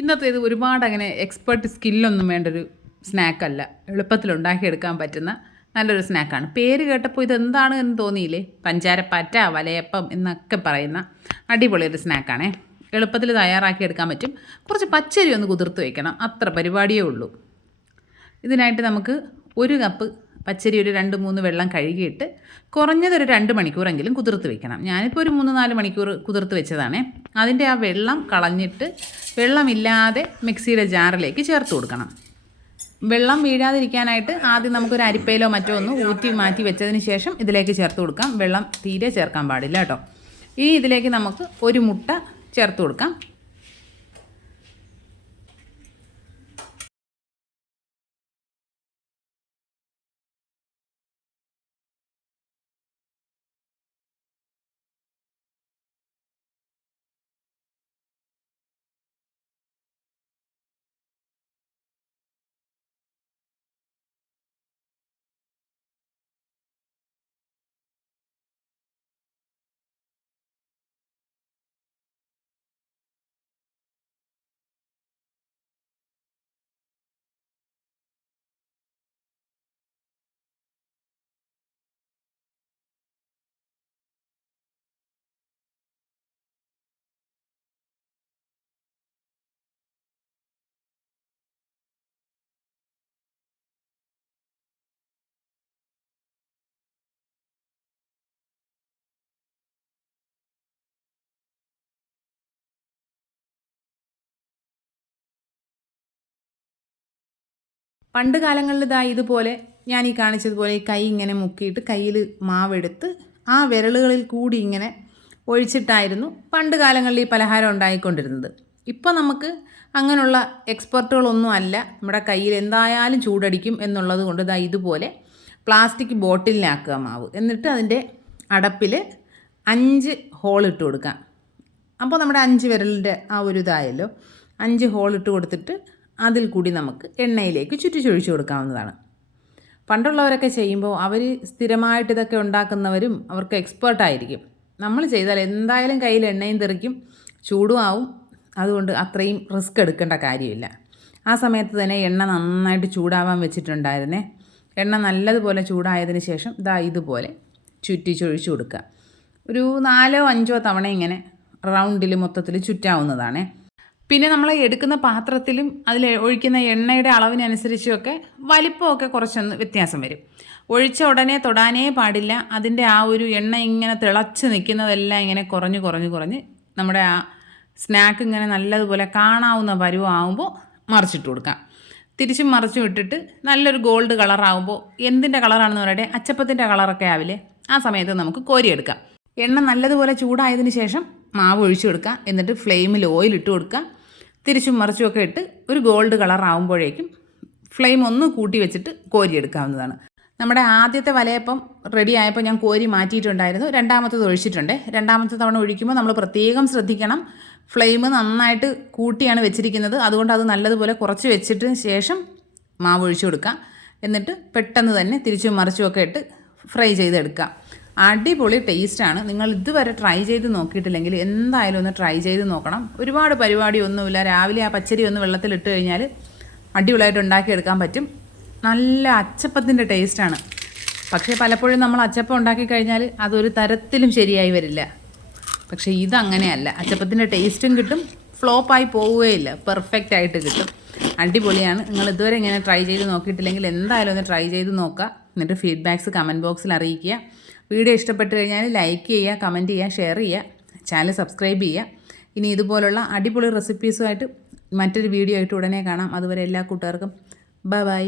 ഇന്നത്തേത് ഒരുപാട് അങ്ങനെ എക്സ്പേർട്ട് സ്കില്ലൊന്നും വേണ്ടൊരു സ്നാക്കല്ല. എളുപ്പത്തിൽ ഉണ്ടാക്കിയെടുക്കാൻ പറ്റുന്ന നല്ലൊരു സ്നാക്കാണ്. പേര് കേട്ടപ്പോൾ ഇതെന്താണ് എന്ന് തോന്നിയില്ലേ? പഞ്ചാരപ്പാറ്റ, വലയപ്പം എന്നൊക്കെ പറയുന്ന അടിപൊളിയൊരു സ്നാക്കാണേ. എളുപ്പത്തിൽ തയ്യാറാക്കിയെടുക്കാൻ പറ്റും. കുറച്ച് പച്ചരി ഒന്ന് കുതിർത്ത് വയ്ക്കണം, അത്ര പരിപാടിയേ ഉള്ളൂ. ഇതിനായിട്ട് നമുക്ക് 1 കപ്പ് പച്ചരി ഒരു 2-3 വെള്ളം കഴുകിയിട്ട് കുറഞ്ഞതൊരു 2 മണിക്കൂറെങ്കിലും കുതിർത്ത് വെക്കണം. ഞാനിപ്പോൾ ഒരു 3-4 മണിക്കൂർ കുതിർത്ത് വെച്ചതാണേ. അതിൻ്റെ ആ വെള്ളം കളഞ്ഞിട്ട് വെള്ളമില്ലാതെ മിക്സിയുടെ ജാറിലേക്ക് ചേർത്ത് കൊടുക്കണം. വെള്ളം വീഴാതിരിക്കാനായിട്ട് ആദ്യം നമുക്കൊരു അരിപ്പയിലോ മറ്റോ ഒന്ന് ഊറ്റി മാറ്റി വെച്ചതിന് ശേഷം ഇതിലേക്ക് ചേർത്ത് കൊടുക്കാം. വെള്ളം തീരെ ചേർക്കാൻ പാടില്ല കേട്ടോ. ഇനി ഇതിലേക്ക് നമുക്ക് 1 മുട്ട ചേർത്ത് കൊടുക്കാം. പണ്ട് കാലങ്ങളിൽ ഇതുപോലെ ഞാൻ ഈ കാണിച്ചതുപോലെ കൈ ഇങ്ങനെ മുക്കിയിട്ട് കയ്യിൽ മാവെടുത്ത് ആ വിരലുകളിൽ കൂടി ഇങ്ങനെ ഒഴിച്ചിട്ടായിരുന്നു പണ്ട് കാലങ്ങളിൽ ഈ പലഹാരം ഉണ്ടായിക്കൊണ്ടിരുന്നത്. ഇപ്പോൾ നമുക്ക് അങ്ങനെയുള്ള എക്സ്പെർട്ടുകളൊന്നും അല്ല. നമ്മുടെ കയ്യിൽ എന്തായാലും ചൂടടിക്കും എന്നുള്ളത് കൊണ്ട് ഇതുപോലെ പ്ലാസ്റ്റിക് ബോട്ടിലിലാക്കുക മാവ്. എന്നിട്ട് അതിൻ്റെ അടപ്പിൽ 5 ഹോൾ ഇട്ട് കൊടുക്കാം. അപ്പോൾ നമ്മുടെ 5 വിരലിൻ്റെ ആ ഒരു ഇതായല്ലോ. 5 ഹോൾ ഇട്ട് കൊടുത്തിട്ട് അതിൽ കൂടി നമുക്ക് എണ്ണയിലേക്ക് ചുറ്റിച്ചൊഴിച്ച് കൊടുക്കാവുന്നതാണ്. പണ്ടുള്ളവരൊക്കെ ചെയ്യുമ്പോൾ അവർ സ്ഥിരമായിട്ട് ഇതൊക്കെ ഉണ്ടാക്കുന്നവരും അവർക്ക് എക്സ്പേർട്ടായിരിക്കും. നമ്മൾ ചെയ്താൽ എന്തായാലും കയ്യിൽ എണ്ണയും തെറിക്കും, ചൂടും ആവും. അതുകൊണ്ട് അത്രയും റിസ്ക് എടുക്കേണ്ട കാര്യമില്ല. ആ സമയത്ത് തന്നെ എണ്ണ നന്നായിട്ട് ചൂടാവാൻ വെച്ചിട്ടുണ്ടായിരുന്നേ. എണ്ണ നല്ലതുപോലെ ചൂടായതിന് ശേഷം ഇതുപോലെ ചുറ്റിച്ചൊഴിച്ച് കൊടുക്കുക. ഒരു 4-5 തവണ ഇങ്ങനെ റൗണ്ടിൽ മൊത്തത്തിൽ ചുറ്റാവുന്നതാണേ. പിന്നെ നമ്മൾ എടുക്കുന്ന പാത്രത്തിലും അതിൽ ഒഴിക്കുന്ന എണ്ണയുടെ അളവിനനുസരിച്ചൊക്കെ വലിപ്പമൊക്കെ കുറച്ചൊന്ന് വ്യത്യാസം വരും. ഒഴിച്ച ഉടനെ തൊടാനേ പാടില്ല. അതിൻ്റെ ആ ഒരു എണ്ണ ഇങ്ങനെ തിളച്ച് നിൽക്കുന്നതെല്ലാം ഇങ്ങനെ കുറഞ്ഞ് നമ്മുടെ ആ സ്നാക്ക് ഇങ്ങനെ നല്ലതുപോലെ കാണാവുന്ന പരുവമാകുമ്പോൾ മറിച്ചിട്ട് കൊടുക്കാം. തിരിച്ചും മറിച്ചും ഇട്ടിട്ട് നല്ലൊരു ഗോൾഡ് കളറാകുമ്പോൾ എന്തിൻ്റെ കളറാണെന്ന് പറയട്ടെ, അച്ചപ്പത്തിൻ്റെ കളറൊക്കെ ആവില്ലേ, ആ സമയത്ത് നമുക്ക് കോരിയെടുക്കാം. എണ്ണ നല്ലതുപോലെ ചൂടായതിന് ശേഷം മാവ് ഒഴിച്ചു കൊടുക്കുക. എന്നിട്ട് ഫ്ലെയിമിൽ ഓയിൽ ഇട്ട് കൊടുക്കുക. തിരിച്ചും മറിച്ചുമൊക്കെ ഇട്ട് ഒരു ഗോൾഡ് കളർ ആകുമ്പോഴേക്കും ഫ്ലെയിം ഒന്ന് കൂട്ടി വെച്ചിട്ട് കോരിയെടുക്കാവുന്നതാണ്. നമ്മുടെ ആദ്യത്തെ വലയപ്പം റെഡി ആയപ്പോൾ ഞാൻ കോരി മാറ്റിയിട്ടുണ്ടായിരുന്നു. രണ്ടാമത്തത് ഒഴിച്ചിട്ടുണ്ട്. രണ്ടാമത്തെ തവണ ഒഴിക്കുമ്പോൾ നമ്മൾ പ്രത്യേകം ശ്രദ്ധിക്കണം. ഫ്ലെയിം നന്നായിട്ട് കൂട്ടിയാണ് വെച്ചിരിക്കുന്നത്. അതുകൊണ്ട് അത് നല്ലതുപോലെ കുറച്ച് വെച്ചിട്ട് ശേഷം മാവ് ഒഴിച്ചു കൊടുക്കുക. എന്നിട്ട് പെട്ടെന്ന് തന്നെ തിരിച്ചും മറിച്ചുമൊക്കെ ഇട്ട് ഫ്രൈ ചെയ്തെടുക്കുക. അടിപൊളി ടേസ്റ്റാണ്. നിങ്ങൾ ഇതുവരെ ട്രൈ ചെയ്ത് നോക്കിയിട്ടില്ലെങ്കിൽ എന്തായാലും ഒന്ന് ട്രൈ ചെയ്ത് നോക്കണം. ഒരുപാട് പരിപാടിയൊന്നുമില്ല. രാവിലെ ആ പച്ചരി ഒന്ന് വെള്ളത്തിലിട്ട് കഴിഞ്ഞാൽ അടിപൊളിയായിട്ട് ഉണ്ടാക്കിയെടുക്കാൻ പറ്റും. നല്ല അച്ചപ്പത്തിൻ്റെ ടേസ്റ്റാണ്. പക്ഷേ പലപ്പോഴും നമ്മൾ അച്ചപ്പം ഉണ്ടാക്കി കഴിഞ്ഞാൽ അതൊരു തരത്തിലും ശരിയായി വരില്ല. പക്ഷേ ഇതങ്ങനെയല്ല. അച്ചപ്പത്തിൻ്റെ ടേസ്റ്റും കിട്ടും, ഫ്ലോപ്പായി പോവുകയില്ല, പെർഫെക്റ്റ് ആയിട്ട് കിട്ടും. അടിപൊളിയാണ്. നിങ്ങൾ ഇതുവരെ ഇങ്ങനെ ട്രൈ ചെയ്ത് നോക്കിയിട്ടില്ലെങ്കിൽ എന്തായാലും ഒന്ന് ട്രൈ ചെയ്ത് നോക്കുക. എന്നിട്ട് ഫീഡ്ബാക്ക്സ് കമൻറ്റ് ബോക്സിൽ അറിയിക്കുക. വീഡിയോ ഇഷ്ടപ്പെട്ട് കഴിഞ്ഞാൽ ലൈക്ക് ചെയ്യുക, കമൻറ്റ് ചെയ്യുക, ഷെയർ ചെയ്യുക, ചാനൽ സബ്സ്ക്രൈബ് ചെയ്യുക. ഇനി ഇതുപോലുള്ള അടിപൊളി റെസിപ്പീസുമായിട്ട് മറ്റൊരു വീഡിയോ ആയിട്ട് ഉടനെ കാണാം. അതുവരെ എല്ലാ കൂട്ടുകാർക്കും ബൈ.